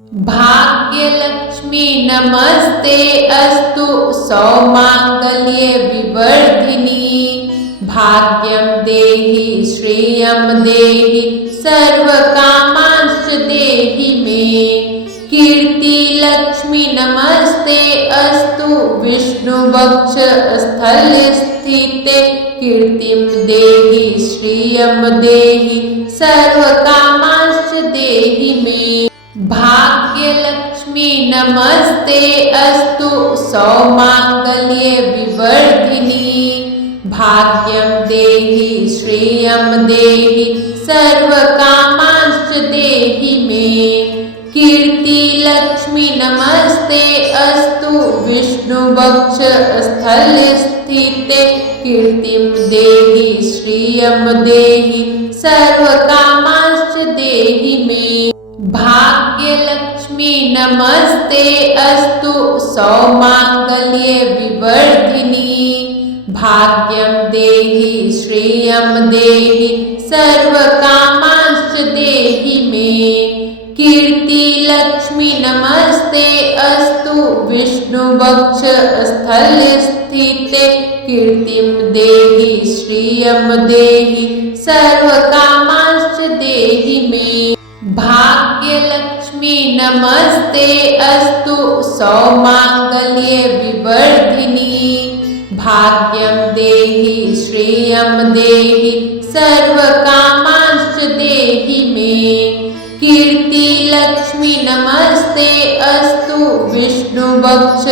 भाग्यलक्ष्मी नमस्ते अस्तु सौमांगल्ये विवर्धिनी। भाग्यं देहि श्रेयं देहि सर्वकामांश्च देहि मे। कीर्तिलक्ष्मी नमस्ते अस्तु विष्णुवक्ष स्थले स्थिते। कीर्तिं देहि श्रियं देहि सर्वकामांश्च देहि मे। भाग्यलक्ष्मी नमस्ते अस्तु सौमांगल्ये विवर्धिनी। भाग्यं देहि श्रेयं देहि सर्वकामांश्च देहि मे। कीर्तिलक्ष्मी नमस्ते अस्तु विष्णुवक्ष स्थले स्थिते। कीर्तिं देहि श्रियं देहि सर्वकामांश्च देहि मे। भाग्यलक्ष्मी नमस्ते अस्तु सौमांगल्ये विवर्धिनी। भाग्यं देहि श्रेयं देहि सर्वकामांश्च देहि मे। कीर्तिलक्ष्मी नमस्ते अस्तु विष्णुवक्ष स्थले स्थिते। कीर्तिं देहि श्रियं देहि सर्वकामांश्च देहि मे। भाग्यलक्ष्मी नमस्ते अस्तु सौमांगल्ये विवर्धिनी। भाग्यं देहि श्रेयं देहि सर्वकामांश्च देहि मे। कीर्तिलक्ष्मी नमस्ते अस्तु विष्णुवक्ष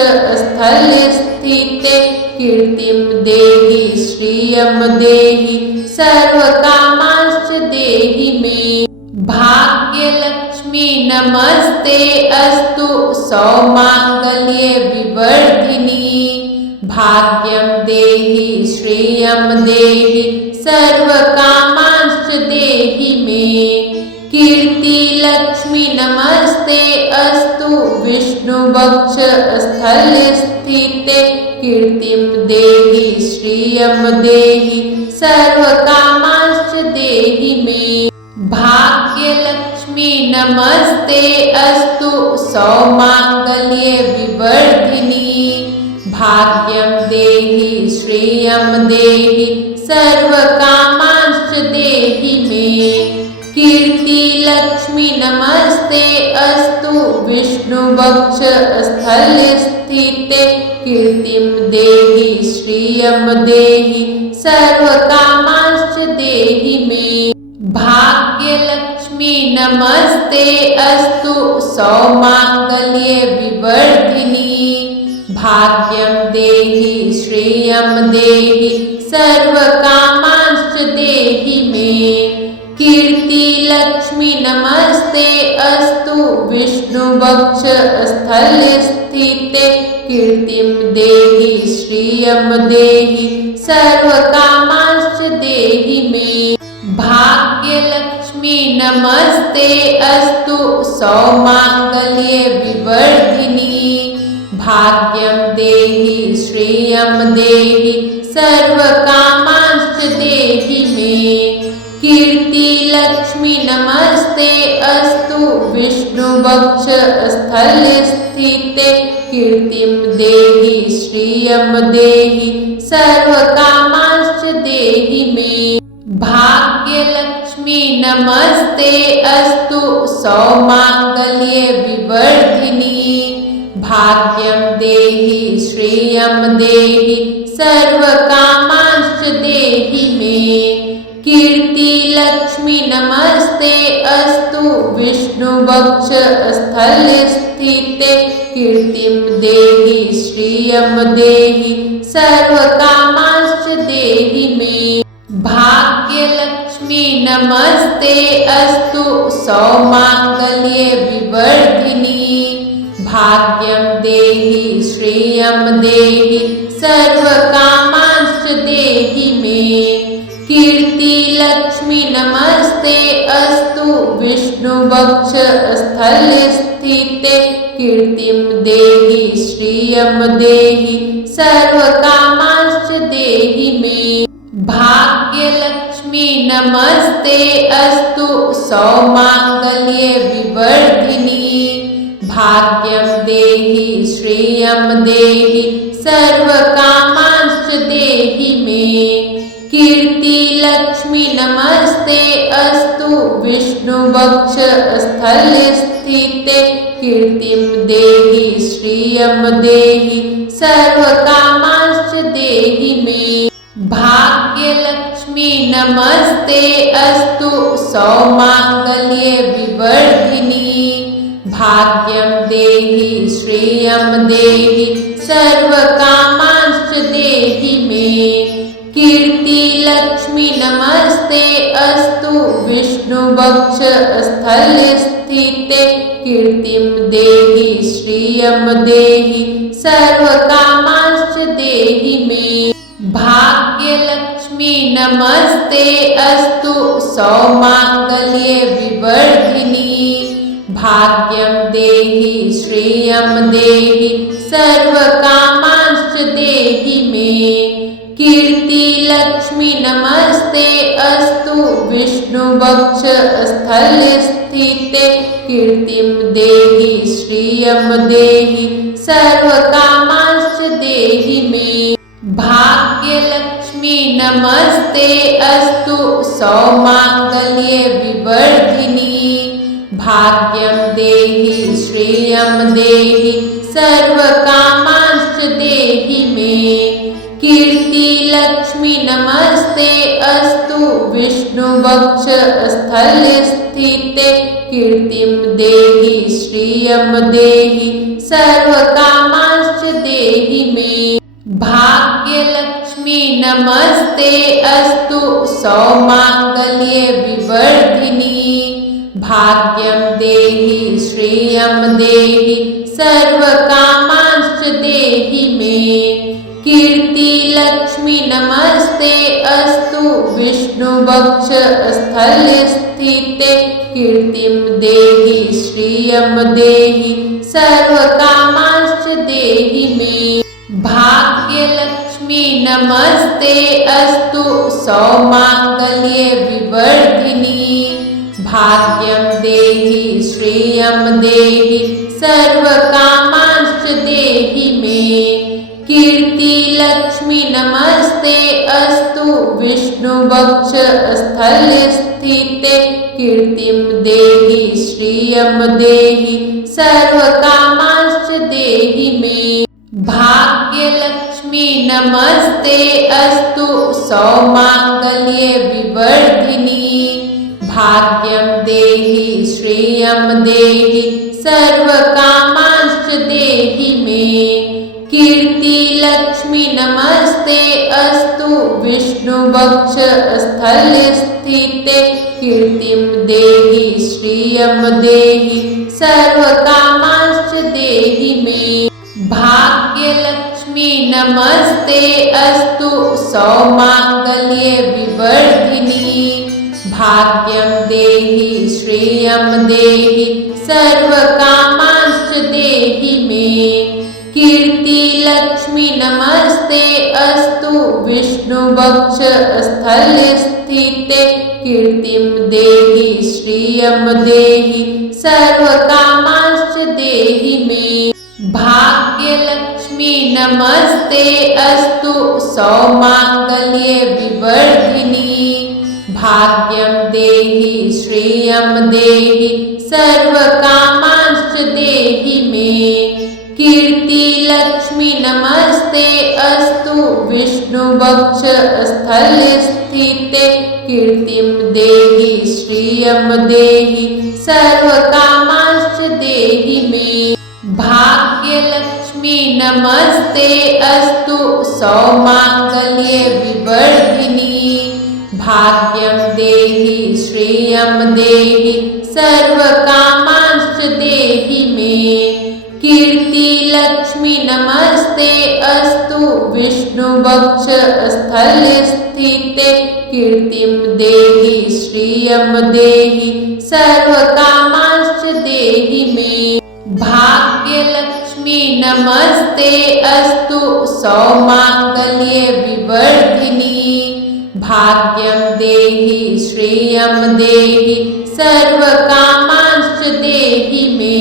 स्थले स्थिते। कीर्तिं देहि श्रियं देहि सर्वकामांश्च देहि मे। भाग्यलक्ष्मी नमस्ते अस्तु सौमांगल्ये विवर्धिनी। भाग्यं देहि श्रेयं देहि सर्वकामांश्च देहि मे। कीर्तिलक्ष्मी नमस्ते अस्तु विष्णुवक्ष स्थले स्थिते। कीर्तिं देहि श्रियं देहि सर्वकामांश्च देहि मे। भाग्यलक्ष्मी नमस्ते अस्तु सौमांगल्ये विवर्धिनी। भाग्यं देहि श्रेयं देहि सर्वकामांश्च देहि मे। कीर्तिलक्ष्मी नमस्ते अस्तु विष्णुवक्ष स्थले स्थिते। कीर्तिं देहि श्रियं देहि सर्वकामांश्च देहि मे। भाग्यलक्ष्मी नमस्ते अस्तु सौमांगल्ये विवर्धिनी। भाग्यं देहि श्रेयं देहि सर्वकामांश्च देहि मे। कीर्तिलक्ष्मी नमस्ते अस्तु विष्णुवक्ष स्थले स्थिते। कीर्तिं देहि श्रियं देहि सर्वकामांश्च देहि मे। भाग्यलक्ष्मी नमस्ते अस्तु सौमांगल्ये विवर्धिनी। भाग्यं देहि श्रेयं देहि सर्वकामांश्च देहि मे। कीर्तिलक्ष्मी नमस्ते अस्तु विष्णुवक्ष स्थले स्थिते। कीर्तिं देहि श्रियं देहि सर्वकामांश्च देहि मे। भाग्यलक्ष्मी नमस्ते अस्तु सौमांगल्ये विवर्धिनी। भाग्यं देहि श्रेयं देहि सर्वकामांश्च देहि मे। कीर्तिलक्ष्मी नमस्ते अस्तु विष्णुवक्ष स्थले स्थिते। कीर्तिं देहि श्रियं देहि सर्वकामांश्च देहि मे। भाग्यलक्ष्मी नमस्ते अस्तु सौमांगल्ये विवर्धिनी। भाग्यं देहि श्रेयं देहि सर्वकामांश्च देहि मे। कीर्तिलक्ष्मी नमस्ते अस्तु विष्णुवक्ष स्थले स्थिते। कीर्तिं देहि श्रियं देहि सर्वकामांश्च देहि मे। भाग्यलक्ष्मी नमस्ते अस्तु सौमांगल्ये विवर्धिनी। भाग्यं देहि श्रियं देहि सर्वकामांश्च देहि मे। कीर्ति लक्ष्मी नमस्ते अस्तु विष्णुवक्षस्थले स्थिते। कीर्तिं देहि श्रियं देहि सर्वकामांश्च देहि मे। भाग्यलक्ष्मी नमस्ते अस्तु सौमांगल्ये विवर्धिनी। भाग्यं देहि श्रियं देहि सर्वकामांश्च देहि मे। कीर्ति लक्ष्मी नमस्ते अस्तु विष्णुवक्षस्थले स्थिते। कीर्तिं देहि श्रियं देहि सर्वकामांश्च देहि मे। भाग्यलक्ष्मी नमस्ते अस्तु सौमांगल्ये विवर्धिनी। भाग्यं देहि श्रियं देहि सर्वकामांश्च देहि मे। कीर्ति लक्ष्मी नमस्ते अस्तु विष्णुवक्षस्थले स्थिते। कीर्तिं देहि श्रियं देहि सर्वकामांश्च देहि मे। भाग्यलक्ष्मी नमस्ते अस्तु सौमांगल्ये विवर्धिनी। भाग्यं देहि श्रियं देहि सर्वकामांश्च देहि मे। कीर्ति लक्ष्मी नमस्ते अस्तु विष्णुवक्षस्थले स्थिते। कीर्तिं देहि श्रियं देहि सर्वकामांश्च देहि मे। भाग्यलक्ष्मी नमस्ते अस्तु सौमांगल्ये विवर्धिनी। भाग्यं देहि श्रियं देहि सर्वकामांश्च देहि मे। कीर्ति लक्ष्मी नमस्ते अस्तु विष्णुवक्षस्थले स्थिते। कीर्तिं देहि श्रियं देहि सर्वकामांश्च देहि मे। भाग्यलक्ष्मी नमस्ते अस्तु सौमांगल्ये विवर्धिनी। भाग्यं देहि श्रियं देहि सर्वकामांश्च देहि मे। कीर्ति लक्ष्मी नमस्ते अस्तु विष्णुवक्षस्थले स्थिते। कीर्तिं देहि श्रियं देहि सर्वकामांश्च देहि मे। भाग्यलक्ष्मी नमस्ते अस्तु सौमांगल्ये विवर्धिनी। भाग्यं देहि श्रियं देहि सर्वकामांश्च देहि मे। कीर्ति लक्ष्मी नमस्ते अस्तु विष्णुवक्षस्थले स्थिते। कीर्तिं देहि श्रियं देहि सर्वकामांश्च देहि मे। भाग्यलक्ष्मी नमस्ते अस्तु सौमांगल्ये विवर्धिनी। भाग्यं देहि श्रियं देहि सर्वकामांश्च देहि मे। कीर्ति लक्ष्मी नमस्ते अस्तु विष्णुवक्षस्थले स्थिते। कीर्तिं देहि श्रियं देहि सर्वकामांश्च देहि मे। भाग्यलक्ष्मी नमस्ते अस्तु सौमांगल्ये विवर्धिनी। भाग्यं देहि श्रियं देहि सर्वकामांश्च देहि मे। कीर्ति लक्ष्मी नमस्ते अस्तु विष्णुवक्षस्थले स्थिते। कीर्तिं देहि श्रियं देहि सर्वकामांश्च देहि मे। भाग्यलक्ष्मी नमस्ते अस्तु सौमांगल्ये विवर्धिनी। भाग्यं देहि श्रियं देहि सर्वकामांश्च देहि मे। कीर्ति लक्ष्मी नमस्ते अस्तु विष्णुवक्षस्थले स्थिते। कीर्तिं देहि श्रियं देहि सर्वकामांश्च देहि मे। भाग्यलक्ष्मी नमस्ते अस्तु सौमांगल्ये विवर्धिनी। भाग्यं देहि श्रियं देहि सर्वकामांश्च देहि मे।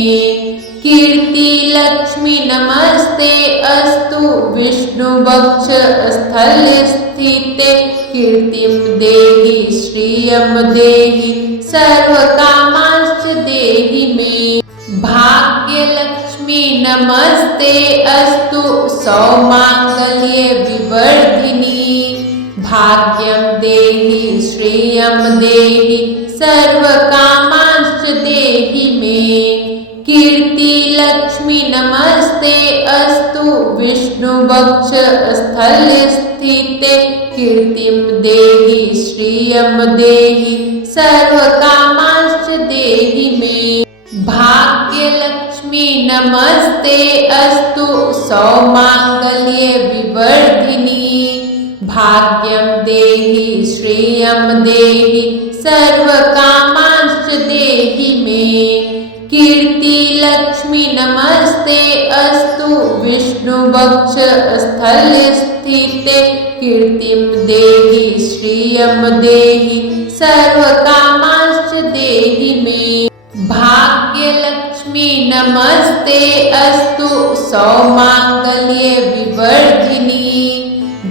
कीर्ति लक्ष्मी नमस्ते अस्तु विष्णुवक्ष स्थले स्थिते कीर्तिं देहि श्रियं देहि सर्वकामांश्च देहि मे। भाग्यलक्ष्मी नमस्ते अस्तु सौमांगल्ये विवर्धिनी भाग्यं देहि श्रियं देहि सर्वकामांश्च देहि मे। कीर्ति लक्ष्मी नमस्ते अस्तु विष्णुवक्ष स्थले स्थिते कीर्तिं देहि श्रियं देहि सर्वकामांश्च देहि मे। भाग्यलक्ष्मी नमस्ते अस्तु सौमांगल्ये विवर्धिनी भाग्यं देहि श्रियं देहि सर्वकामांश्च देहि मे। कीर्ति लक्ष्मी नमस्ते अस्तु विष्णुवक्ष स्थले स्थिते कीर्तिं देहि श्रियं देहि सर्वकामांश्च देहि मे। भाग्यलक्ष्मी नमस्ते अस्तु सौमांगल्ये विवर्धिनी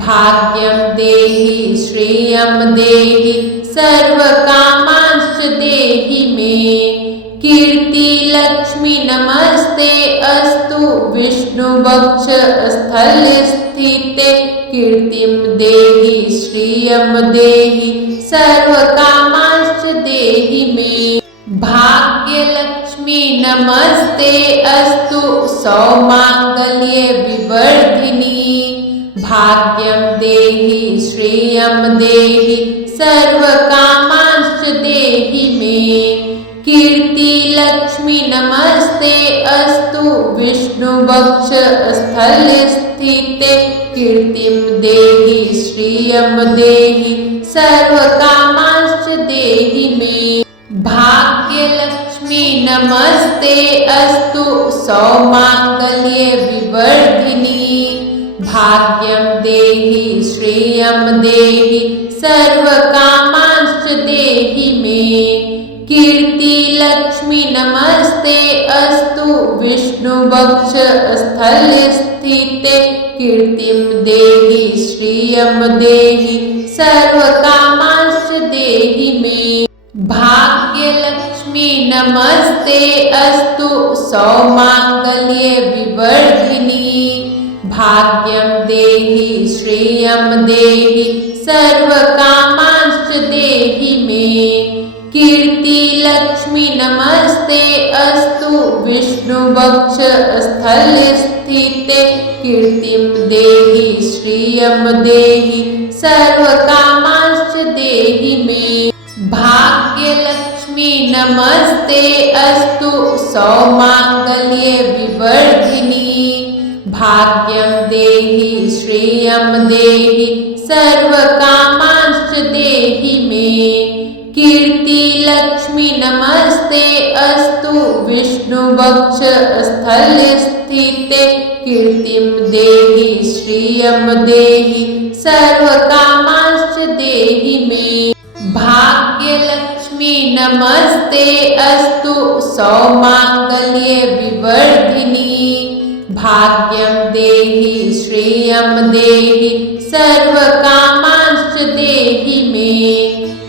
भाग्यं देहि श्रियं देहि सर्वकामांश्च देहि मे। कीर्ति लक्ष्मी नमस्ते अस्तु विष्णुवक्ष स्थले स्थिते कीर्तिं देहि श्रियं देहि सर्वकामांश्च देहि मे। भाग्यलक्ष्मी नमस्ते अस्तु सौमांगल्ये विवर्धिनी भाग्यं देहि श्रियं देहि सर्वकामांश्च देहि मे। कीर्ति लक्ष्मी नमस्ते अस्तु विष्णुवक्ष स्थले स्थिते कीर्तिं देहि श्रियं देहि सर्वकामांश्च देहि मे। भाग्यलक्ष्मी नमस्ते अस्तु सौमांगल्ये विवर्धिनी भाग्यं देहि श्रियं देहि सर्वकामांश्च देहि मे। कीर्ति लक्ष्मी नमस्ते अस्तु विष्णुवक्ष स्थले स्थिते कीर्तिं देहि श्रियं देहि सर्वकामांश्च देहि मे। भाग्यलक्ष्मी नमस्ते अस्तु सौमांगल्ये विवर्धिनी भाग्यं देहि श्रियं देहि सर्वकामांश्च देहि मे। कीर्ति लक्ष्मी नमस्ते अस्तु विष्णुवक्ष स्थले स्थिते कीर्तिं देहि श्रियं देहि सर्वकामांश्च देहि मे। भाग्यलक्ष्मी नमस्ते अस्तु सौमांगल्ये विवर्धिनी भाग्यं देहि श्रियं देहि सर्वकामांश्च देहि मे। कीर्ति लक्ष्मी नमस्ते अस्तु विष्णुवक्ष स्थले स्थिते कीर्तिं देहि श्रियं देहि सर्वकामांश्च देहि मे। भाग्यलक्ष्मी नमस्ते अस्तु सौमांगल्ये विवर्धिनी भाग्यं देहि श्रियं देहि सर्वकामांश्च देहि मे।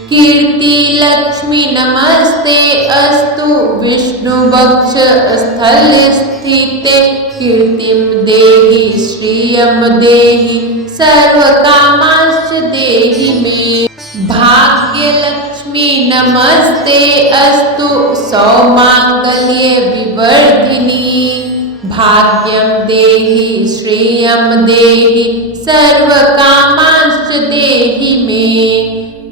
कीर्ति लक्ष्मी नमस्ते अस्तु विष्णुवक्ष स्थले स्थिते कीर्तिं देहि श्रियं देहि सर्वकामांश्च देहि मे। भाग्यलक्ष्मी नमस्ते अस्तु सौमांगल्ये विवर्धिनी भाग्यं देहि श्रियं देहि सर्वकामांश्च देहि मे।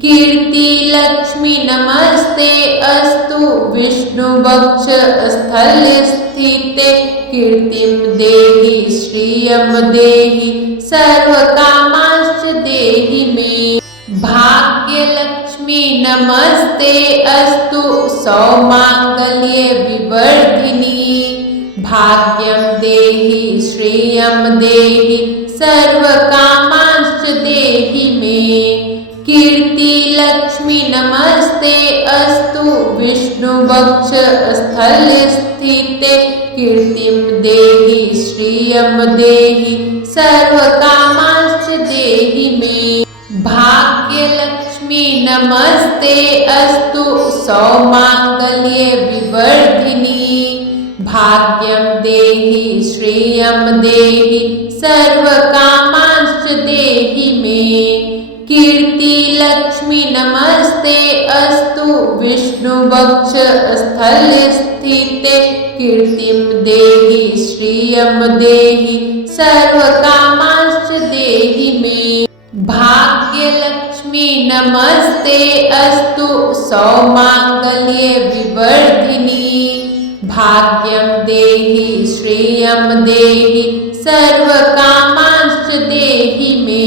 कीर्ति लक्ष्मी नमस्ते अस्तु विष्णुवक्ष स्थले स्थिते कीर्तिं देहि श्रियं देहि सर्वकामांश्च देहि मे। भाग्यलक्ष्मी नमस्ते अस्तु सौमांगल्ये विवर्धिनी भाग्यं देहि श्रियं देहि सर्वकामांश्च देहि मे। कीर्ति लक्ष्मी नमस्ते अस्तु विष्णुवक्ष स्थले स्थिते कीर्तिं देहि श्रियं देहि सर्वकामांश्च देहि मे। भाग्यलक्ष्मी नमस्ते अस्तु सौमांगल्ये विवर्धिनी। भाग्यं देहि श्रियं देहि सर्वकामांश्च देहि मे। कीर्तिलक्ष्मी नमस्ते अस्तु विष्णुवक्ष स्थले स्थिते। कीर्तिं देहि श्रियं देहि सर्वकामांश्च देहि मे। भाग्यलक्ष्मी नमस्ते अस्तु सौमांगल्ये विवर्धिनी। भाग्यं देहि श्रियं देहि सर्वकामांश्च देहि मे।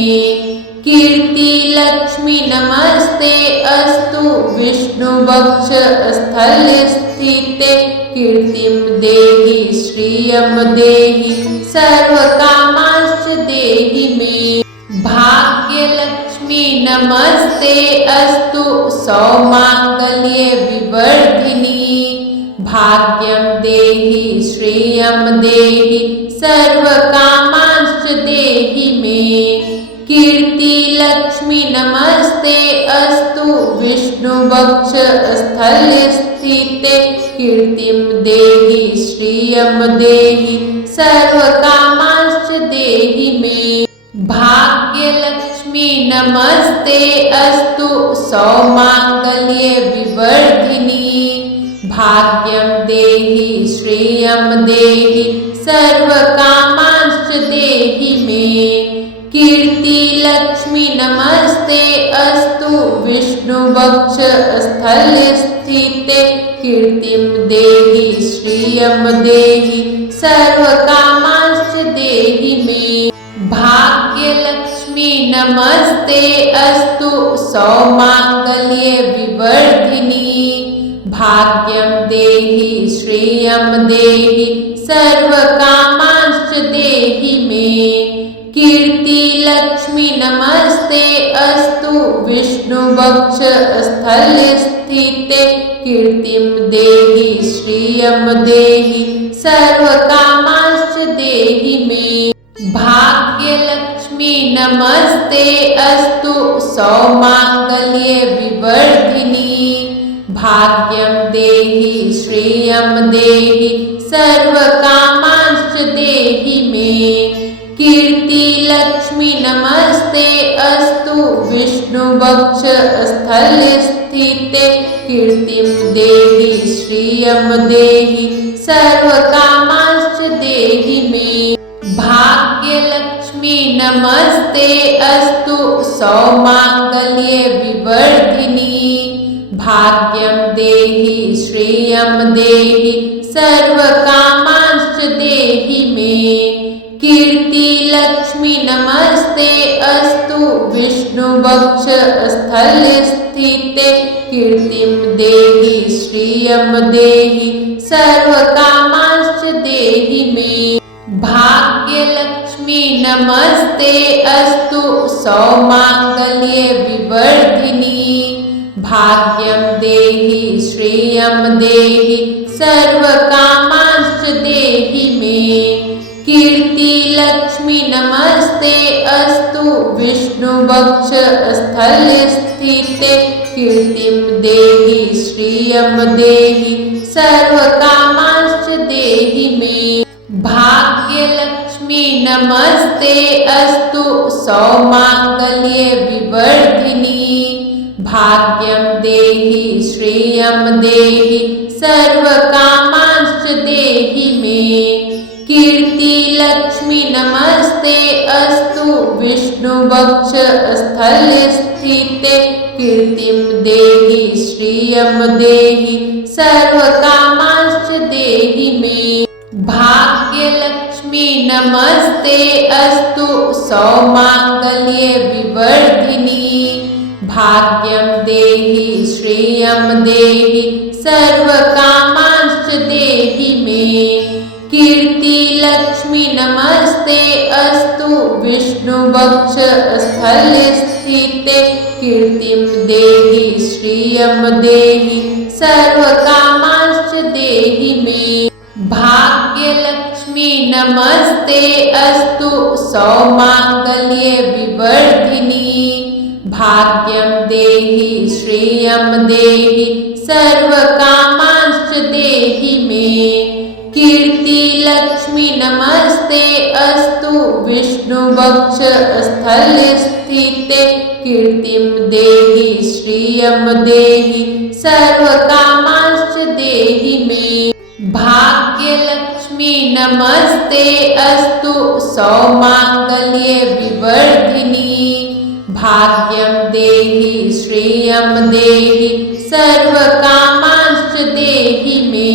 कीर्तिलक्ष्मी नमस्ते अस्तु विष्णुवक्ष स्थले स्थिते। कीर्तिं देहि श्रियं देहि सर्वकामांश्च देहि मे। भाग्यलक्ष्मी नमस्ते अस्तु सौमांगल्ये विवर्धिनी। भाग्यं देहि श्रियं देहि सर्वकामांश्च देहि मे। कीर्तिलक्ष्मी नमस्ते अस्तु विष्णुवक्ष स्थले स्थिते। कीर्तिं देहि श्रियं देहि सर्वकामांश्च देहि मे। भाग्यलक्ष्मी नमस्ते अस्तु सौमांगल्ये विवर्धिनी। भाग्यं देहि श्रियं देहि सर्वकामांश्च देहि मे। कीर्तिलक्ष्मी नमस्ते अस्तु विष्णुवक्ष स्थले स्थिते। कीर्तिं देहि श्रियं देहि सर्वकामांश्च देहि मे। भाग्यलक्ष्मी नमस्ते अस्तु सौमांगल्ये विवर्धिनी। भाग्यं देहि श्रियं देहि सर्वकामांश्च देहि मे। कीर्तिलक्ष्मी नमस्ते अस्तु विष्णुवक्ष स्थले स्थिते। कीर्तिं देहि श्रियं देहि सर्वकामांश्च देहि मे। भाग्यलक्ष्मी नमस्ते अस्तु सौमांगल्ये विवर्धिनी। भाग्यं देहि श्रियं देहि सर्वकामांश्च देहि मे। कीर्तिलक्ष्मी नमस्ते अस्तु विष्णुवक्ष स्थले स्थिते। कीर्तिं देहि श्रियं देहि सर्वकामांश्च देहि मे। भाग्यलक्ष्मी नमस्ते अस्तु सौमांगल्ये विवर्धिनी। भाग्यं देहि श्रियं देहि सर्वकामांश्च देहि मे। कीर्तिलक्ष्मी नमस्ते अस्तु विष्णुवक्ष स्थले स्थिते। कीर्तिं देहि श्रियं देहि सर्वकामांश्च देहि मे। भाग्यलक्ष्मी नमस्ते अस्तु सौमांगल्ये विवर्धिनी। भाग्यं देहि श्रियं देहि सर्वकामांश्च देहि मे। कीर्तिलक्ष्मी नमस्ते अस्तु विष्णुवक्ष स्थले स्थिते। कीर्तिं देहि श्रियं देहि सर्वकामांश्च देहि मे। भाग्यलक्ष्मी नमस्ते अस्तु सौमांगल्ये विवर्धिनी। भाग्यं देहि श्रियं देहि सर्वकामांश्च देहि मे। कीर्तिलक्ष्मी नमस्ते अस्तु विष्णुवक्ष स्थले स्थिते। कीर्तिं देहि श्रियं देहि सर्वकामांश्च देहि मे। भाग्यलक्ष्मी नमस्ते अस्तु सौमांगल्ये विवर्धिनी। भाग्यं देहि श्रियं देहि सर्वकामांश्च देहि मे। कीर्तिलक्ष्मी नमस्ते अस्तु विष्णुवक्ष स्थले स्थिते। कीर्तिं देहि श्रियं देहि सर्वकामांश्च देहि मे। भाग्य भाग्यलक्ष्मी नमस्ते अस्तु सौमांगल्ये विवर्धिनी भाग्यं देहि श्रियं देहि सर्वकामांश्च देहि मे कीर्तिलक्ष्मी नमस्ते अस्तु विष्णुवक्ष स्थले स्थिते कीर्तिं देहि श्रियं देहि सर्वकामांश्च देहि मे भाग्यलक्ष्मी नमस्ते अस्तु सौमांगल्ये विवर्धिनी भाग्यं देहि श्रियं देहि सर्वकामांश्च देहि मे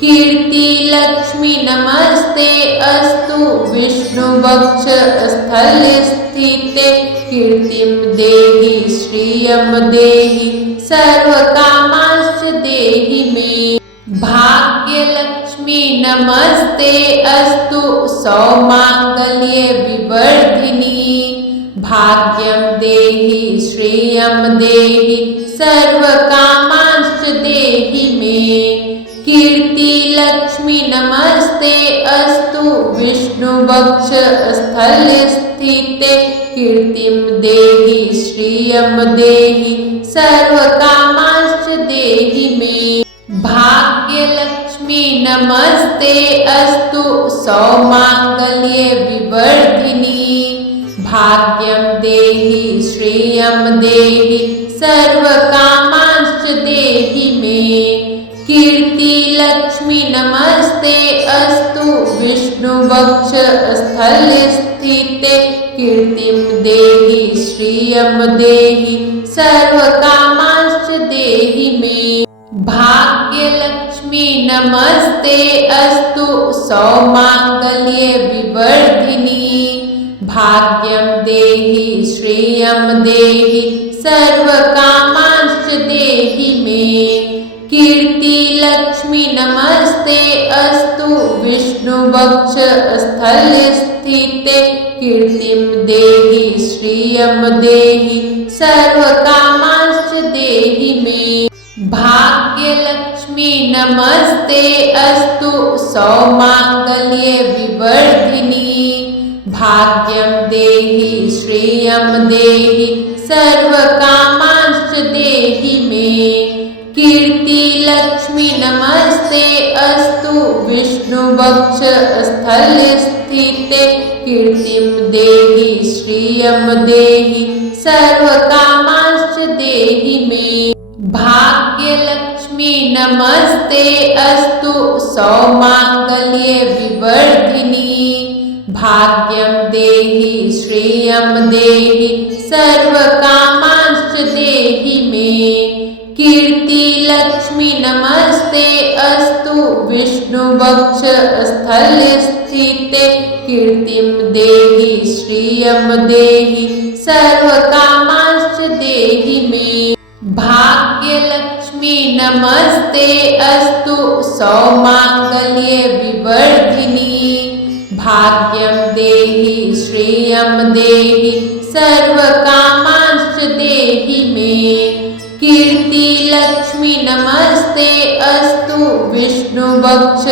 कीर्तिलक्ष्मी नमस्ते अस्तु विष्णुवक्ष स्थले स्थिते कीर्तिं देहि श्रियं देहि सर्वकामांश्च देहि मे भाग्यलक्ष्मी नमस्ते अस्तु सौमांगल्ये विवर्धिनी भाग्यं देहि श्रियं देहि सर्वकामांश्च देहि मे कीर्तिलक्ष्मी नमस्ते अस्तु विष्णुवक्ष स्थले स्थिते कीर्तिं देहि श्रियं देहि सर्वकामांश्च देहि मे भाग्यलक्ष्मी नमस्ते अस्तु सौमांगल्ये विवर्धिनी भाग्यं देहि श्रियं देहि सर्वकामांश्च देहि मे कीर्तिलक्ष्मी नमस्ते अस्तु विष्णुवक्ष स्थले स्थिते कीर्तिं देहि श्रियं देहि सर्वकामांश्च देहि मे भाग्यलक्ष्मी नमस्ते अस्तु सौमांगल्ये विवर्धिनी भाग्यं देहि श्रियं देहि सर्वकामांश्च देहि मे कीर्तिलक्ष्मी नमस्ते अस्तु विष्णुवक्ष स्थले स्थिते कीर्तिं देहि श्रियं देहि सर्वकामांश्च देहि मे भाग्यलक्ष्मी नमस्ते अस्तु सौमांगल्ये विवर्धिनी भाग्यं देहि श्रियं देहि सर्वकामांश्च देहि मे कीर्तिलक्ष्मी नमस्ते अस्तु विष्णुवक्ष स्थले स्थिते कीर्तिं देहि श्रियं देहि सर्वकामांश्च देहि मे भाग्यलक्ष्मी नमस्ते अस्तु सौमांगल्ये विवर्धिनी भाग्यं देहि श्रियं देहि सर्वकामांश्च देहि मे कीर्तिलक्ष्मी नमस्ते अस्तु विष्णुवक्ष स्थले स्थिते कीर्तिं देहि श्रियं देहि सर्वकामांश्च देहि मे भाग्यलक्ष्मी नमस्ते अस्तु सौमांगल्ये विवर्धिनी भाग्यं देहि श्रियं देहि सर्वकामांश्च देहि मे कीर्तिलक्ष्मी नमस्ते अस्तु विष्णुवक्ष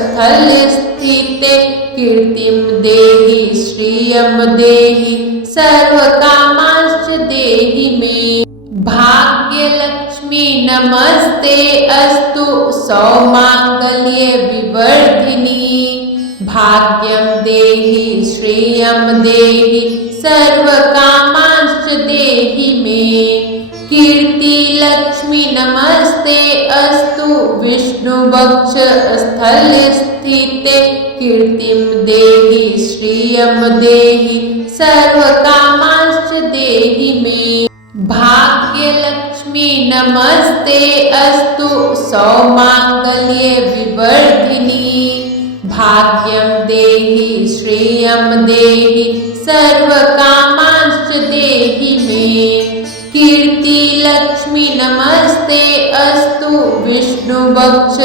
स्थले स्थिते कीर्तिं देहि श्रियं देहि सर्वकामांश्च देहि मे भाग्यलक्ष्मी नमस्ते अस्तु सौमांगल्ये विवर्धिनी भाग्यं देहि श्रियं देहि सर्वकामांश्च देहि मे कीर्तिलक्ष्मी नमस्ते अस्तु विष्णुवक्ष स्थले स्थिते कीर्तिं देहि श्रियं देहि सर्वकामांश्च देहि मे भाग्यलक्ष्मी नमस्ते अस्तु सौमांगल्ये विवर्धिनी भाग्यं देहि श्रियं देहि सर्वकामांश्च देहि मे कीर्तिलक्ष्मी नमस्ते अस्तु विष्णुवक्ष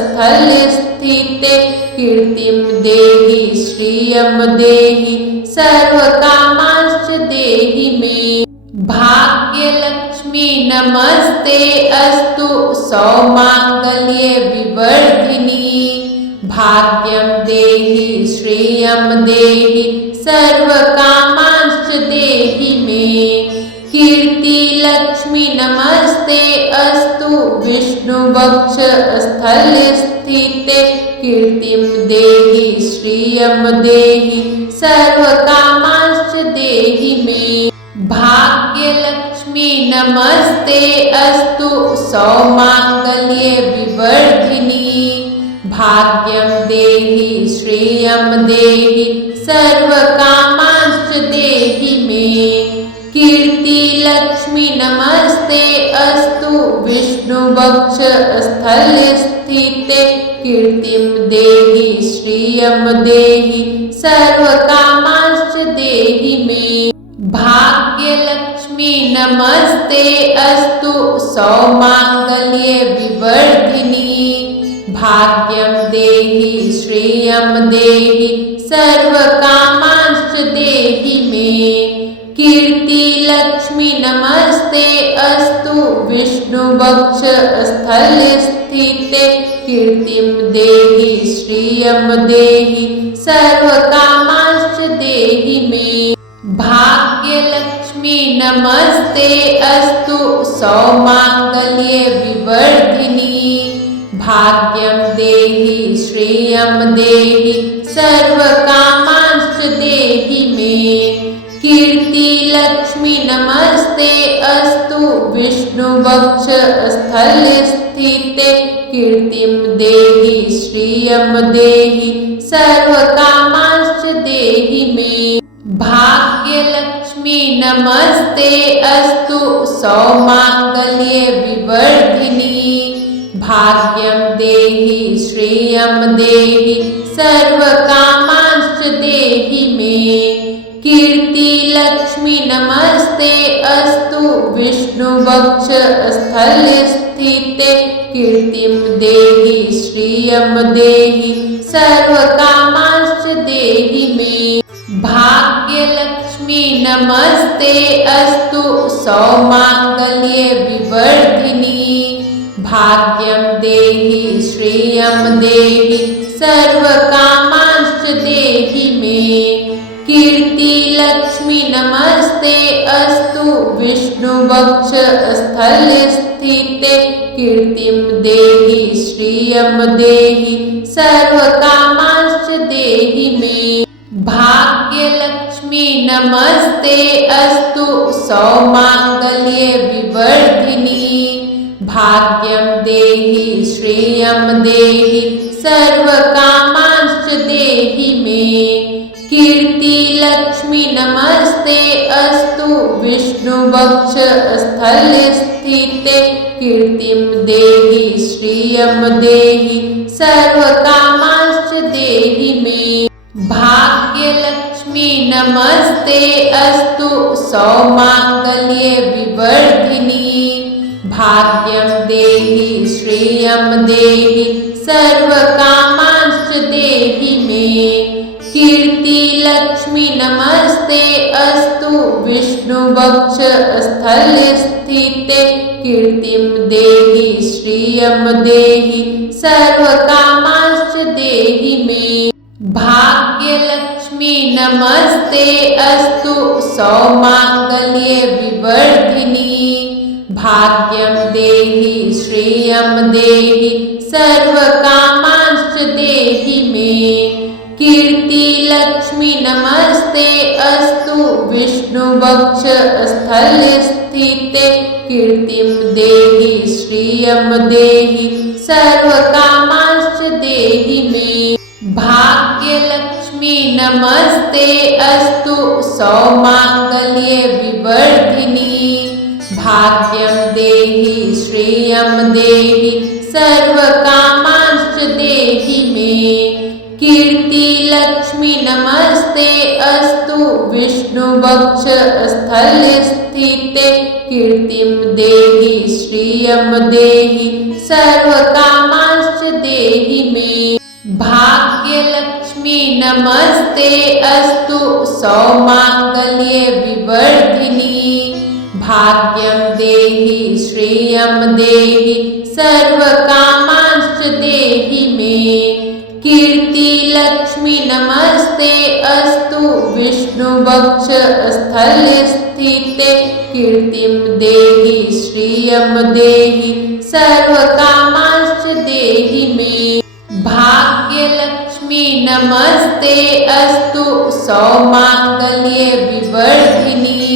स्थले स्थिते कीर्तिं देहि श्रियं देहि सर्वकामांश्च देहि मे भाग्यलक्ष्मी नमस्ते अस्तु सौमांगल्ये विवर्धिनी भाग्यं देहि श्रियं देहि सर्वकामांश्च देहि मे। कीर्तिलक्ष्मी नमस्ते अस्तु विष्णुवक्षस्थले स्थिते। कीर्तिं देहि श्रियं देहि सर्वकामांश्च देहि मे। भाग्यलक्ष्मी नमस्ते अस्तु सौमांगल्ये विवर्धिनी। भाग्यं देहि श्रियं देहि सर्वकामांश्च देहि मे। कीर्तिलक्ष्मी नमस्ते अस्तु विष्णुवक्षस्थले स्थिते। कीर्तिं देहि श्रियं देहि सर्वकामांश्च देहि मे। भाग्यलक्ष्मी नमस्ते अस्तु सौमांगल्ये विवर्धिनी। भाग्यं देहि श्रियं देहि सर्वकामांश्च देहि मे। कीर्तिलक्ष्मी नमस्ते अस्तु विष्णुवक्षस्थले स्थिते। कीर्तिं देहि श्रियं देहि सर्वकामांश्च देहि मे। भाग्यलक्ष्मी नमस्ते अस्तु सौमांगल्ये विवर्धिनी। भाग्यं देहि श्रियं देहि सर्वकामांश्च देहि मे। कीर्तिलक्ष्मी नमस्ते अस्तु विष्णुवक्षस्थले स्थिते। कीर्तिं देहि श्रियं देहि सर्वकामांश्च देहि मे। भाग्यलक्ष्मी नमस्ते अस्तु सौमांगल्ये विवर्धिनी। भाग्यं देहि श्रियं देहि सर्वकामांश्च देहि मे। कीर्तिलक्ष्मी नमस्ते अस्तु विष्णुवक्षस्थले स्थिते। कीर्तिं देहि श्रियं देहि सर्वकामांश्च देहि मे। भाग्यलक्ष्मी नमस्ते अस्तु सौमांगल्ये विवर्धिनी। भाग्यं देहि श्रियं देहि सर्वकामांश्च देहि मे। कीर्तिलक्ष्मी नमस्ते अस्तु विष्णुवक्षस्थले स्थिते। कीर्तिं देहि श्रियं देहि सर्वकामांश्च देहि मे। भाग्यलक्ष्मी नमस्ते अस्तु सौमांगल्ये विवर्धिनी। भाग्यं देहि श्रियं देहि सर्वकामांश्च देहि मे। कीर्तिलक्ष्मी नमस्ते अस्तु विष्णुवक्षस्थले स्थिते। कीर्तिं देहि श्रियं देहि सर्वकामांश्च देहि मे। भाग्यलक्ष्मी नमस्ते अस्तु सौमांगल्ये विवर्धिनी। भाग्यं देहि श्रियं देहि सर्वकामांश्च देहि मे। कीर्तिलक्ष्मी नमस्ते अस्तु विष्णुवक्षस्थले स्थिते। कीर्तिं देहि श्रियं देहि सर्वकामांश्च देहि मे। भाग्यलक्ष्मी नमस्ते अस्तु सौमांगल्ये विवर्धिनी। भाग्यं देहि श्रियं देहि सर्वकामांश्च देहि मे। कीर्तिलक्ष्मी नमस्ते अस्तु विष्णुवक्षस्थले स्थिते। कीर्तिं देहि श्रियं देहि सर्वकामांश्च देहि मे। भाग्यलक्ष्मी नमस्ते अस्तु सौमांगल्ये विवर्धिनी। भाग्यं देहि श्रियं देहि सर्वकामांश्च देहि मे। कीर्तिलक्ष्मी नमस्ते अस्तु विष्णुवक्षस्थले स्थिते। कीर्तिं देहि श्रियं देहि सर्वकामांश्च देहि मे। भाग्यलक्ष्मी नमस्ते अस्तु सौमांगल्ये विवर्धिनी। भाग्यं देहि श्रियं देहि सर्वकामांश्च देहि मे। कीर्तिलक्ष्मी नमस्ते अस्तु विष्णुवक्षस्थले स्थिते कीर्तिं देहि श्रियं देहि सर्वकामांश्च देहि मे। भाग्यलक्ष्मी नमस्ते अस्तु सौमांगल्ये विवर्धिनी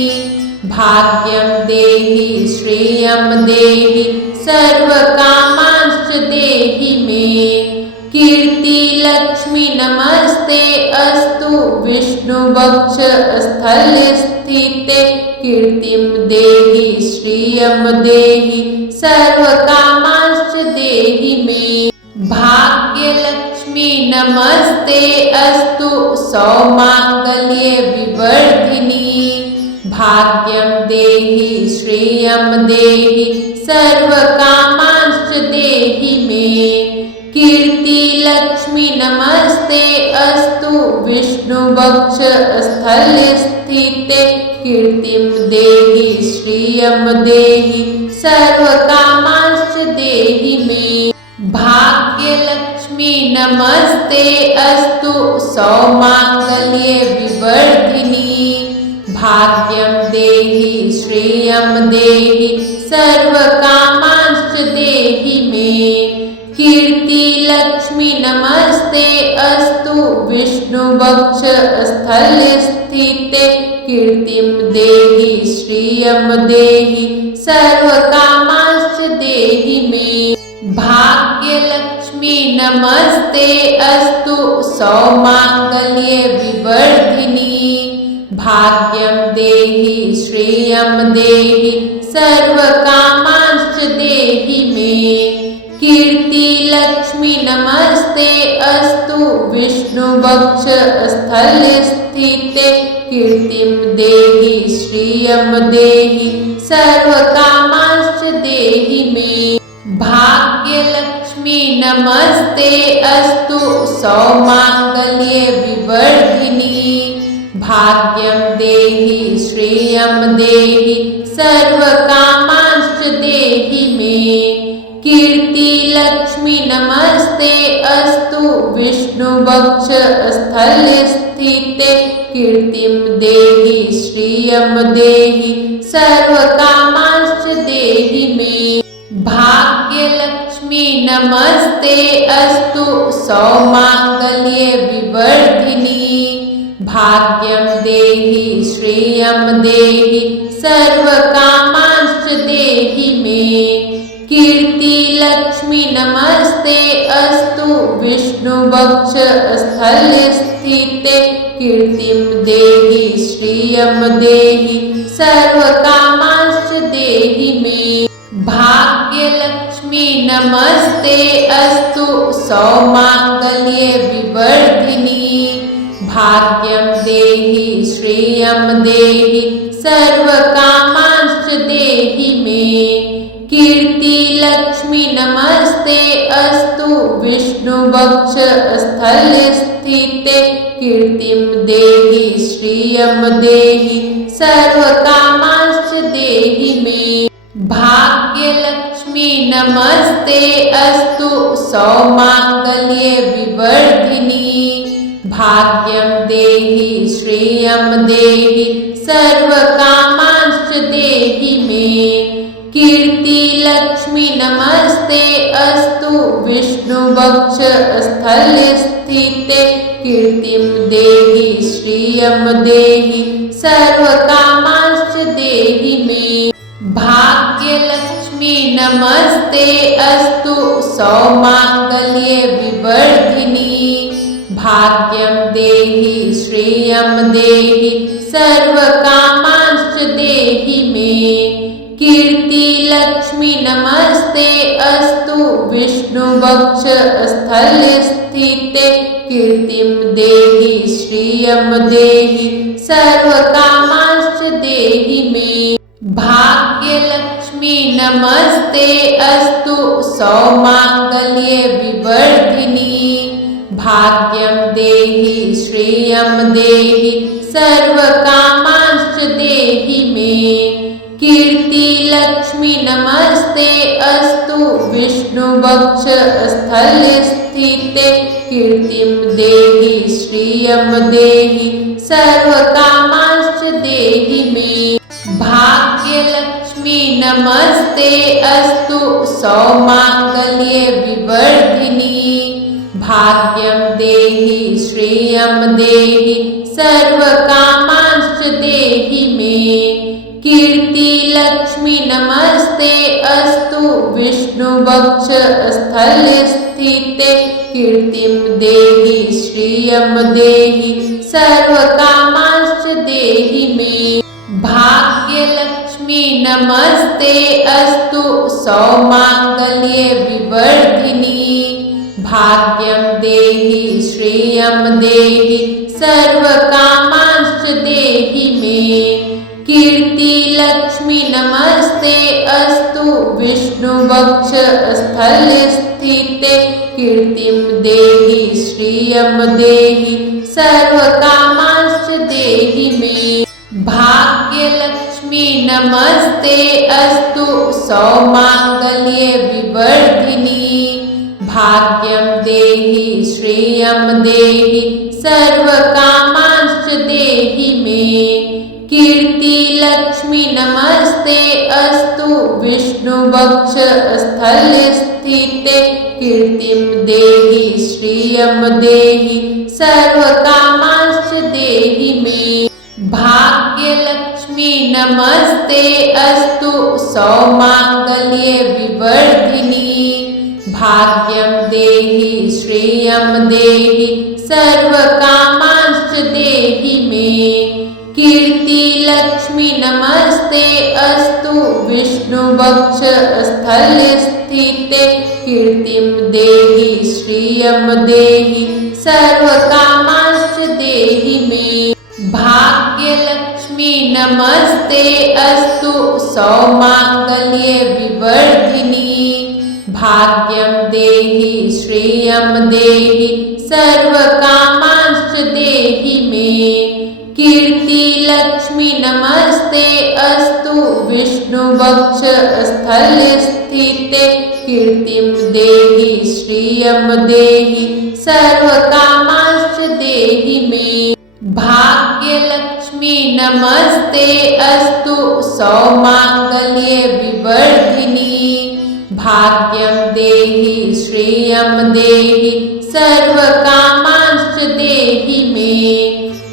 भाग्यं देहि श्रियं देहि सर्वकामांश्च देहि मे। कीर्तिलक्ष्मी नमस्ते अस्तु विष्णुवक्षस्थले स्थिते कीर्तिं देहि श्रियं देहि सर्वकामांश्च देहि मे। भाग्यलक्ष्मी नमस्ते अस्तु सौमांगल्ये विवर्धिनी भाग्यं देहि श्रियं देहि सर्वकामांश्च देहि मे। कीर्तिलक्ष्मी नमस्ते अस्तु विष्णुवक्षस्थले स्थिते कीर्तिं देहि श्रियं देहि सर्वकामांश्च देहि मे। भाग्यलक्ष्मी नमस्ते अस्तु सौमांगल्ये विवर्धिनी भाग्यं देहि श्रियं देहि सर्वकामांश्च देहि मे। कीर्तिलक्ष्मी नमस्ते अस्तु विष्णुवक्षस्थले स्थिते कीर्तिं देहि श्रियं देहि सर्वकामांश्च देहि मे। भाग्यलक्ष्मी नमस्ते अस्तु सौमांगल्ये विवर्धिनी भाग्यं देहि श्रियं देहि सर्वकामांश्च देहि मे। कीर्तिलक्ष्मी नमस्ते अस्तु विष्णुवक्षस्थले स्थिते कीर्तिं देहि श्रियं देहि सर्वकामांश्च देहि मे। भाग्यलक्ष्मी नमस्ते अस्तु सौमांगल्ये विवर्धिनी भाग्यं देहि श्रियं देहि सर्वकामांश्च देहि मे। कीर्तिलक्ष्मी नमस्ते अस्तु विष्णुवक्षस्थले स्थिते कीर्तिं देहि श्रियं देहि सर्वकामांश्च देहि मे। भाग्यलक्ष्मी नमस्ते अस्तु सौमांगल्ये विवर्धिनी भाग्यं देहि श्रियं देहि सर्वकामांश्च देहि मे। कीर्तिलक्ष्मी नमस्ते अस्तु विष्णुवक्षस्थले स्थिते कीर्तिं देहि श्रियं देहि सर्वकामांश्च देहि मे। भाग्यलक्ष्मी नमस्ते अस्तु सौमांगल्ये विवर्धिनी भाग्यं देहि श्रियं देहि सर्वकामांश्च देहि मे। कीर्तिलक्ष्मी नमस्ते अस्तु विष्णुवक्षस्थले स्थिते कीर्तिं देहि श्रियं देहि सर्वकामांश्च देहि मे। भाग्यलक्ष्मी नमस्ते अस्तु सौमांगल्ये विवर्धिनी भाग्यं देहि श्रियं देहि सर्वकामांश्च देहि मे। कीर्तिलक्ष्मी नमस्ते अस्तु विष्णुवक्षस्थले स्थिते कीर्तिं देहि श्रियं देहि सर्वकामांश्च देहि मे। भाग्यलक्ष्मी नमस्ते अस्तु सौमांगल्ये विवर्धिनी भाग्यं देहि श्रियं देहि सर्वकामांश्च देहि मे। कीर्तिलक्ष्मी नमस्ते अस्तु विष्णुवक्षस्थले स्थिते कीर्तिं देहि श्रियं देहि सर्वकामांश्च देहि मे। भाग्यलक्ष्मी नमस्ते अस्तु सौमांगल्ये विवर्धिनी भाग्यं देहि श्रियं देहि सर्वकामांश्च देहि मे। कीर्तिलक्ष्मी नमस्ते अस्तु विष्णुवक्षस्थले स्थिते कीर्तिं देहि श्रियं देहि सर्वकामांश्च देहि मे। भाग्यलक्ष्मी नमस्ते अस्तु सौमांगल्ये विवर्धिनी। भाग्यं देहि श्रियं देहि सर्वकामांश्च देहि मे। कीर्तिलक्ष्मी नमस्ते अस्तु विष्णुवक्ष स्थले स्थिते कीर्तिं देहि श्रियं देहि सर्वकामांश्च देहि मे। भाग्यलक्ष्मी नमस्ते अस्तु सौमांगल्ये विवर्धिनी। भाग्यं देहि श्रियं देहि सर्वकामांश्च देहि मे। कीर्तिलक्ष्मी नमस्ते अस्तु विष्णुवक्ष स्थले स्थिते कीर्तिं देहि श्रियं देहि सर्वकामांश्च देहि मे। भाग्यलक्ष्मी नमस्ते अस्तु सौमांगल्ये विवर्धिनी। भाग्यं देहि श्रियं देहि सर्वकामांश्च देहि मे। कीर्तिलक्ष्मी नमस्ते अस्तु विष्णुवक्ष स्थले स्थिते कीर्तिं देहि श्रियं देहि सर्वकामांश्च देहि मे। भाग्यलक्ष्मी नमस्ते अस्तु सौमांगल्ये विवर्धिनी। भाग्यं देहि श्रियं देहि सर्वकामांश्च देहि मे। कीर्तिलक्ष्मी नमस्ते अस्तु विष्णुवक्ष स्थले स्थिते कीर्तिं देहि श्रियं देहि सर्वकामांश्च देहि मे। भाग्यलक्ष्मी नमस्ते अस्तु सौमांगल्ये विवर्धिनी। भाग्यं देहि श्रियं देहि सर्वकामांश्च देहि मे। कीर्तिलक्ष्मी नमस्ते अस्तु विष्णुवक्ष स्थले स्थिते कीर्तिं देहि श्रियं देहि सर्वकामांश्च देहि मे। भाग्यलक्ष्मी नमस्ते अस्तु सौमांगल्ये विवर्धिनी। भाग्यं देहि श्रियं देहि सर्वकामांश्च देहि मे।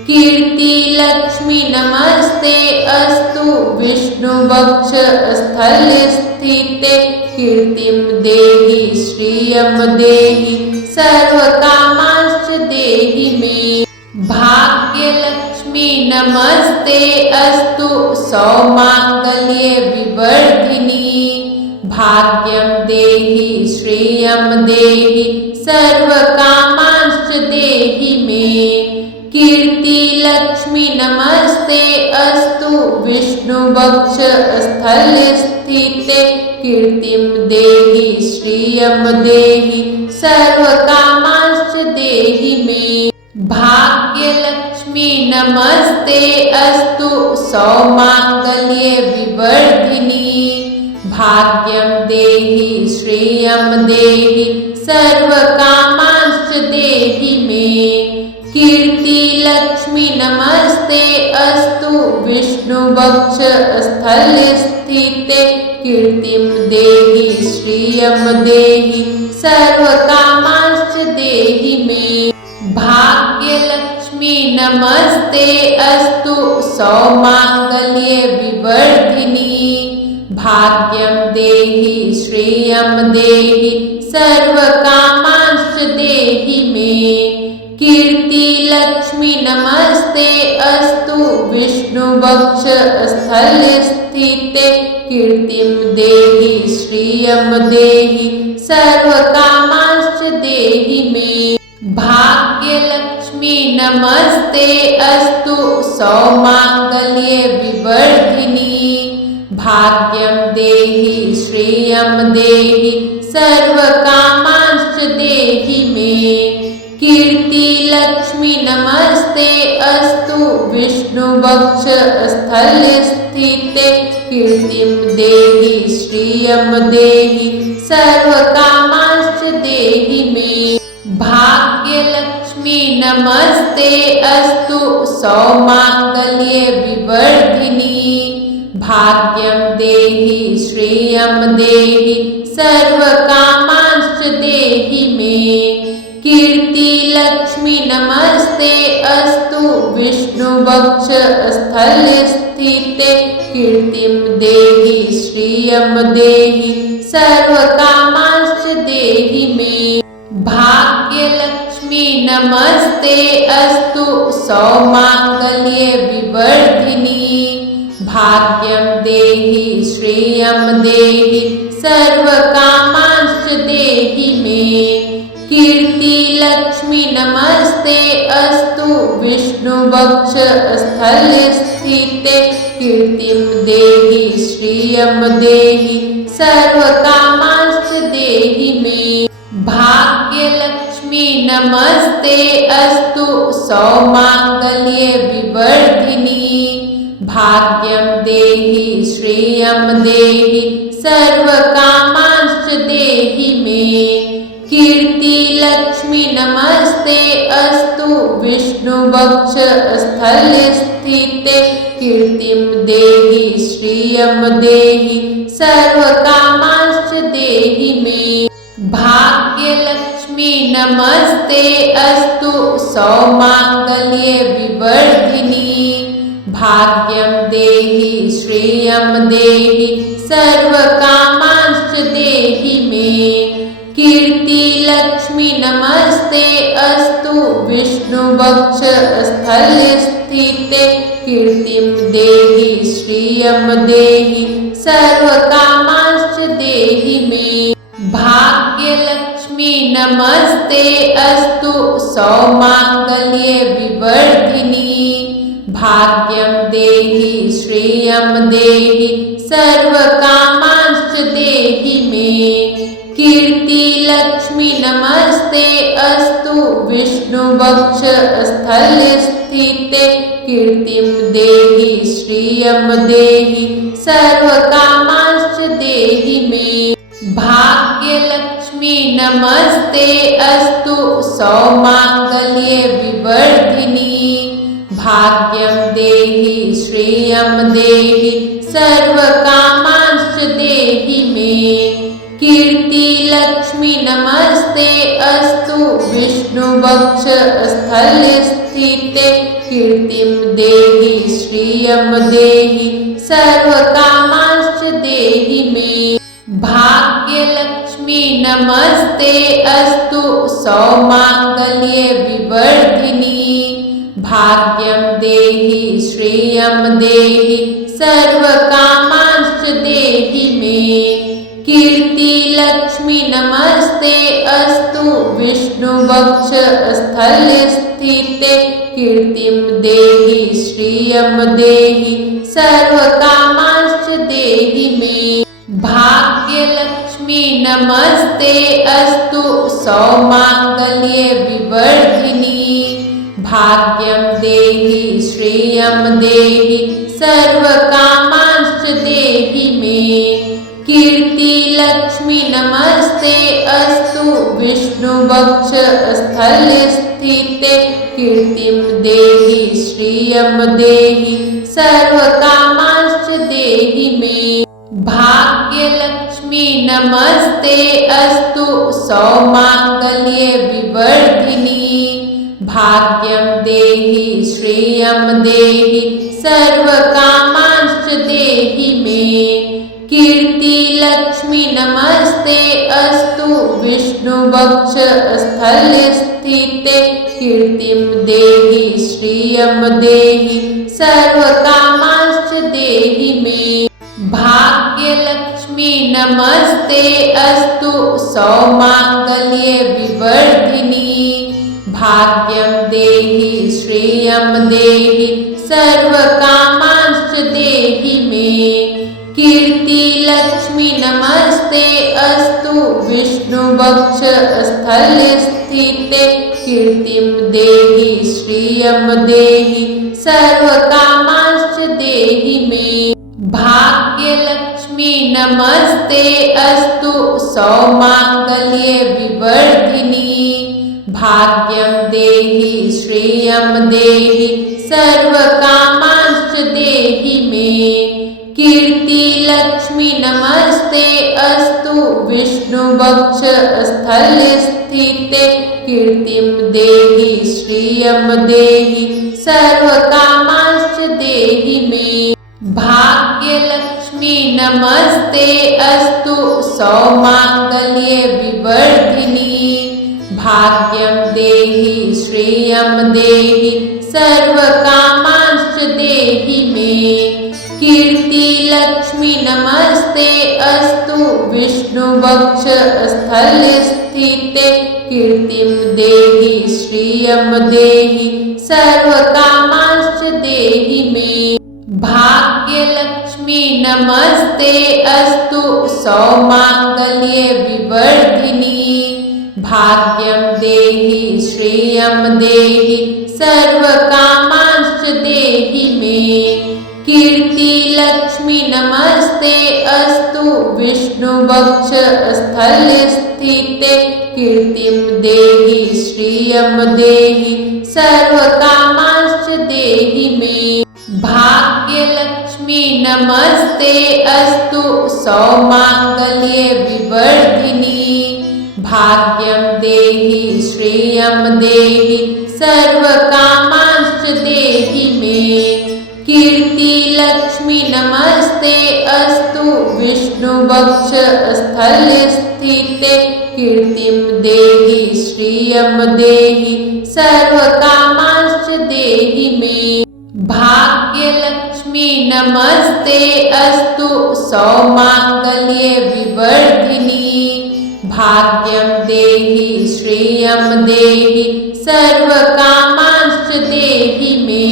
कीर्तिलक्ष्मी नमस्ते अस्तु विष्णुवक्ष स्थले स्थिते कीर्तिं देहि श्रियं देहि सर्वकामांश्च देहि मे। भाग्यलक्ष्मी नमस्ते अस्तु सौमांगल्ये विवर्धिनी। भाग्यं देहि श्रियं देहि सर्वकामांश्च देहि मे। कीर्तिलक्ष्मी नमस्ते अस्तु विष्णुवक्ष स्थले स्थिते कीर्तिं देहि श्रियं देहि सर्वकामांश्च देहि मे। भाग्यलक्ष्मी नमस्ते अस्तु सौमांगल्ये विवर्धिनी। भाग्यं देहि श्रियं देहि सर्वकामांश्च देहि मे। कीर्तिलक्ष्मी नमस्ते अस्तु विष्णुवक्ष स्थले स्थिते कीर्तिं देहि श्रियं देहि सर्वकामांश्च देहि मे। भाग्यलक्ष्मी नमस्ते अस्तु सौमांगल्ये विवर्धिनी। भाग्यं देहि श्रियं देहि सर्वकामांश्च देहि मे। कीर्तिलक्ष्मी नमस्ते अस्तु विष्णुवक्ष स्थले स्थिते कीर्तिं देहि श्रियं देहि सर्वकामांश्च देहि मे। भाग्यलक्ष्मी नमस्ते अस्तु सौमांगल्ये विवर्धिनी। भाग्यं देहि श्रियं देहि सर्वकामांश्च देहि मे। कीर्तिलक्ष्मी नमस्ते अस्तु विष्णुवक्ष स्थले स्थिते कीर्तिं देहि श्रियं देहि सर्वकामांश्च देहि मे। नमस्ते अस्तु सौमांगल्ये विवर्धिनी भाग्यं देहि श्रियं देहि सर्वकामांश्च देहि मे कीर्ति लक्ष्मी नमस्ते अस्तु विष्णुवक्ष स्थले स्थिते कीर्तिं देहि श्रियं देहि सर्वकामांश्च देहि मे भाग्यलक्ष्मी नमस्ते अस्तु सौमांगल्ये विवर्धिनी भाग्यं देहि श्रियं देहि सर्वकामांश्च देहि मे कीर्ति लक्ष्मी नमस्ते अस्तु विष्णुवक्ष स्थले स्थिते कीर्तिं देहि श्रियं देहि सर्वकामांश्च देहि मे भाग्यलक्ष्मी नमस्ते अस्तु सौमांगल्ये विवर्धिनी भाग्यं देहि श्रियं देहि सर्वकामांश्च देहि मे कीर्ति लक्ष्मी नमस्ते अस्तु विष्णुवक्ष स्थले स्थिते कीर्तिं देहि श्रियं देहि सर्वकामांश्च देहि मे भाग्यलक्ष्मी नमस्ते अस्तु सौमांगल्ये विवर्धिनी भाग्यं देहि श्रियं देहि सर्वकामांश्च देहि मे कीर्ति लक्ष्मी नमस्ते अस्तु विष्णुवक्ष स्थले स्थिते कीर्तिं देहि श्रियं देहि सर्वकामांश्च देहि मे भाग्यलक्ष्मी नमस्ते अस्तु सौमांगल्ये विवर्धिनी भाग्यं देहि श्रियं देहि सर्वकामांश्च देहि मे कीर्ति लक्ष्मी नमस्ते अस्तु विष्णुवक्ष स्थले स्थिते कीर्तिं देहि श्रियं देहि सर्वकामांश्च देहि मे भाग्यलक्ष्मी नमस्ते अस्तु सौमांगल्ये विवर्धिनी भाग्यं देहि श्रियं देहि सर्वकामांश्च देहि मे कीर्ति लक्ष्मी नमस्ते अस्तु विष्णुवक्ष स्थले स्थिते कीर्तिं देहि श्रियं देहि सर्वकामांश्च देहि मे भाग्यलक्ष्मी नमस्ते अस्तु सौमांगल्ये विवर्धिनी भाग्यं देहि श्रियं देहि सर्वकामांश्च देहि मे कीर्ति लक्ष्मी नमस्ते अस्तु विष्णुवक्ष स्थले स्थिते कीर्तिं देहि श्रियं देहि सर्वकामांश्च देहि मे भाग्यलक्ष्मी नमस्ते अस्तु सौमांगल्ये विवर्धिनी भाग्यं देहि श्रियं देहि सर्वकामांश्च देहि मे कीर्ति लक्ष्मी नमस्ते अस्तु विष्णुवक्ष स्थले स्थिते कीर्तिं देहि श्रियं देहि सर्वकामांश्च देहि मे भाग्यलक्ष्मी नमस्ते अस्तु सौमांगल्ये विवर्धिनी भाग्यं देहि श्रियं देहि सर्वकामांश्च देहि मे कीर्ति लक्ष्मी नमस्ते अस्तु विष्णुवक्ष स्थले स्थिते कीर्तिं देहि श्रियं देहि सर्वकामांश्च देहि मे भाग्यलक्ष्मी नमस्ते अस्तु सौमांगल्ये विवर्धिनी भाग्यं देहि श्रियं देहि सर्वकामांश्च देहि मे कीर्ति लक्ष्मी नमस्ते अस्तु विष्णुवक्ष स्थले स्थिते कीर्तिं देहि श्रियं देहि सर्वकामांश्च देहि मे भाग्यलक्ष्मी नमस्ते अस्तु सौमांगल्ये विवर्धिनी भाग्यं देहि श्रियं देहि सर्वकामांश्च देहि मे। कीर्तिलक्ष्मी नमस्ते अस्तु विष्णुवक्षस्थले स्थिते। कीर्तिं देहि श्रियं देहि सर्वकामांश्च देहि मे। भाग्यलक्ष्मी नमस्ते अस्तु सौमांगल्ये विवर्धिनी। भाग्यं देहि श्रियं देहि सर्वकामांश्च देहि मे। कीर्तिलक्ष्मी नमस्ते अस्तु विष्णुवक्षस्थले स्थिते। कीर्तिं देहि श्रियं देहि सर्वकामांश्च देहि मे। भाग्यलक्ष्मी नमस्ते अस्तु सौमांगल्ये विवर्धिनी। भाग्यं देहि श्रियं देहि सर्वकामांश्च देहि मे। कीर्तिलक्ष्मी नमस्ते अस्तु विष्णुवक्षस्थले स्थिते। कीर्तिं देहि श्रियं देहि सर्वकामांश्च देहि मे। भाग्यलक्ष्मी नमस्ते अस्तु सौमांगल्ये विवर्धिनी। भाग्यं देहि श्रियं देहि सर्वकामांश्च देहि मे। कीर्तिलक्ष्मी नमस्ते अस्तु विष्णुवक्षस्थले स्थिते। कीर्तिं देहि श्रियं देहि सर्वकामांश्च देहि मे। भाग्यलक्ष्मी नमस्ते अस्तु सौमांगल्ये विवर्धिनी। भाग्यं देहि श्रियं देहि सर्वकामांश्च देहि मे।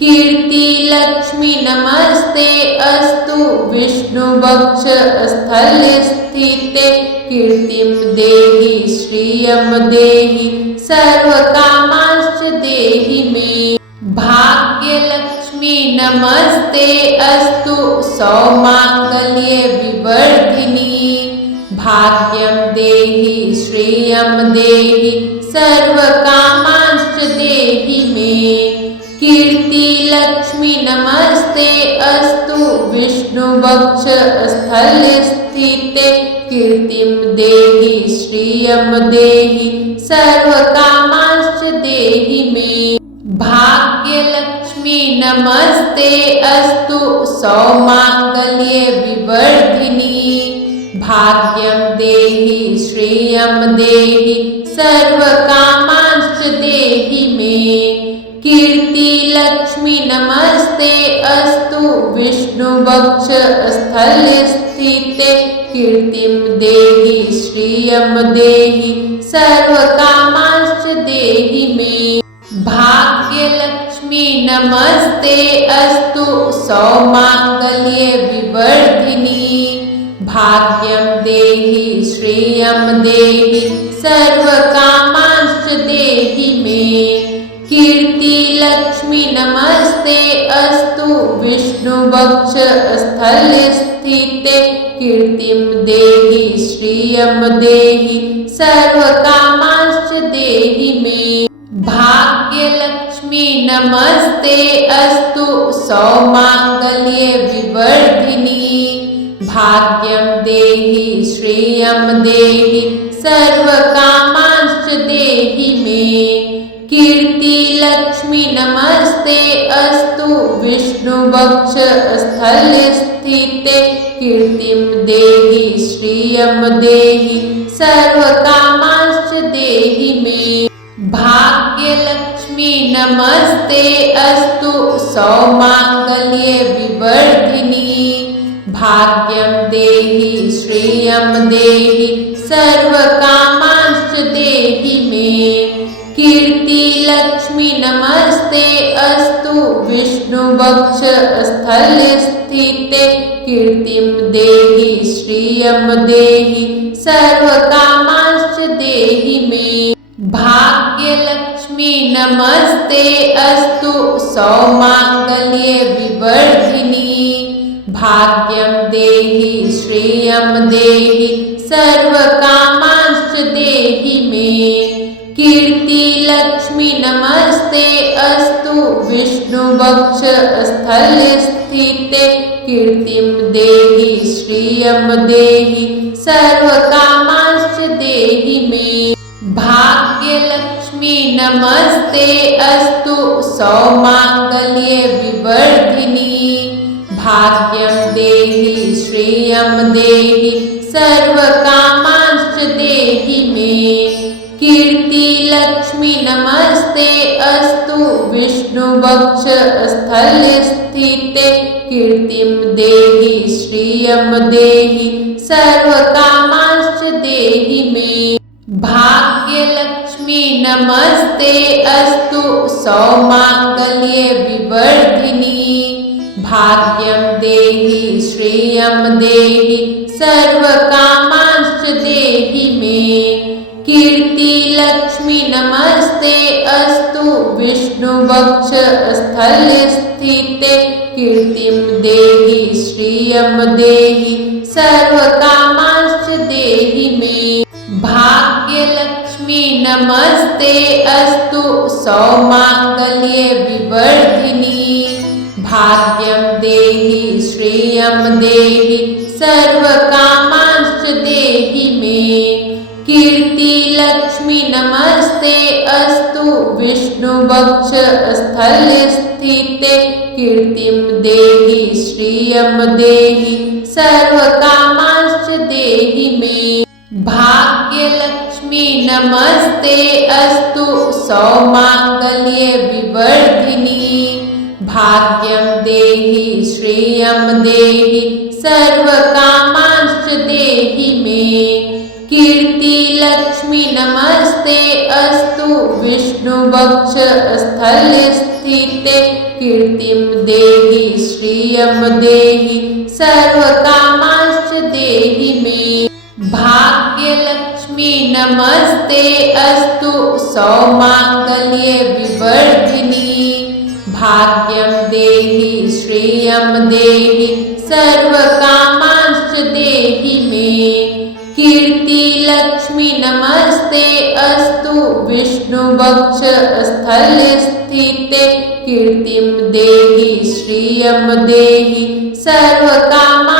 कीर्तिलक्ष्मी नमस्ते अस्तु विष्णुवक्षस्थले स्थिते। कीर्तिं देहि श्रियं देहि सर्वकामांश्च देहि मे। भाग्यलक्ष्मी नमस्ते अस्तु सौमांगल्ये विवर्धिनी। भाग्यं देहि श्रियं देहि सर्वकामांश्च देहि मे। कीर्तिलक्ष्मी नमस्ते अस्तु विष्णुवक्षस्थले स्थिते। कीर्तिं देहि श्रियं देहि सर्वकामांश्च देहि मे। भाग्यलक्ष्मी नमस्ते अस्तु सौमांगल्ये विवर्धिनी। भाग्यं देहि श्रियं देहि सर्वकामांश्च देहि मे। कीर्तिलक्ष्मी नमस्ते अस्तु विष्णुवक्षस्थले स्थिते। कीर्तिं देहि श्रियं देहि सर्वकामांश्च देहि मे। भाग्यलक्ष्मी नमस्ते अस्तु सौमांगल्ये विवर्धिनी। भाग्यं देहि श्रियं देहि सर्वकामांश्च देहि मे। कीर्तिलक्ष्मी नमस्ते अस्तु विष्णुवक्षस्थले स्थिते। कीर्तिं देहि श्रियं देहि सर्वकामांश्च देहि मे। भाग्यलक्ष्मी नमस्ते अस्तु सौमांगल्ये विवर्धिनी। भाग्यं देहि श्रियं देहि सर्वकामांश्च देहि मे। कीर्तिलक्ष्मी नमस्ते अस्तु विष्णुवक्षस्थले स्थिते। कीर्तिं देहि श्रियं देहि सर्वकामांश्च देहि मे। भाग्यलक्ष्मी नमस्ते अस्तु सौमांगल्ये विवर्धिनी। भाग्यं देहि श्रियं देहि सर्वकामांश्च देहि मे। कीर्तिलक्ष्मी नमस्ते अस्तु विष्णुवक्षस्थले स्थिते। कीर्तिं देहि श्रियं देहि सर्वकामांश्च देहि मे। भाग्यलक्ष्मी नमस्ते अस्तु सौमांगल्ये विवर्धिनी। भाग्यं देहि श्रियं देहि सर्वकामांश्च देहि मे। कीर्तिलक्ष्मी नमस्ते विष्णुवक्षस्थलस्थिते कीर्तिं देहि श्रियं देहि सर्वकामांश्च देहि मे। भाग्यलक्ष्मी नमस्ते अस्तु सौमांगल्ये विवर्धिनी। भाग्यं देहि श्रियं देहि सर्वकामांश्च देहि मे। कीर्तिलक्ष्मी नमस्ते अस्तु विष्णुवक्षस्थलस्थिते कीर्तिं देहि श्रियं देहि सर्वकामांश्च देहि मे। भाग्यलक्ष्मी नमस्ते अस्तु सौमांगल्ये विवर्धिनी। भाग्यं देहि श्रियं देहि सर्वकामांश्च देहि मे। कीर्तिलक्ष्मी नमस्ते अस्तु विष्णुवक्षस्थलस्थिते कीर्तिं देहि श्रियं देहि सर्वकामांश्च देहि मे। भाग्यलक्ष्मी नमस्ते अस्तु सौमांगल्ये विवर्धिनी। भाग्यं देहि श्रियं देहि सर्वकामांश्च देहि मे। कीर्तिलक्ष्मी नमस्ते अस्तु विष्णुवक्षस्थलस्थिते कीर्तिं देहि श्रियं देहि सर्वकामांश्च देहि मे। भाग्यलक्ष्मी नमस्ते अस्तु सौमांगल्ये विवर्धिनी। भाग्यं देहि श्रियं देहि सर्वकामांश्च देहि मे। कीर्तिलक्ष्मी नमस्ते अस्तु विष्णुवक्षस्थलस्थिते कीर्तिं देहि श्रियं देहि सर्वकामांश्च देहि मे। भाग्यलक्ष्मी नमस्ते अस्तु सौमांगल्ये विवर्धिनी। भाग्यं देहि श्रियं देहि सर्वकामांश्च देहि मे। कीर्तिलक्ष्मी नमस्ते अस्तु विष्णुवक्षस्थलस्थिते कीर्तिं देहि श्रियं देहि सर्वकामांश्च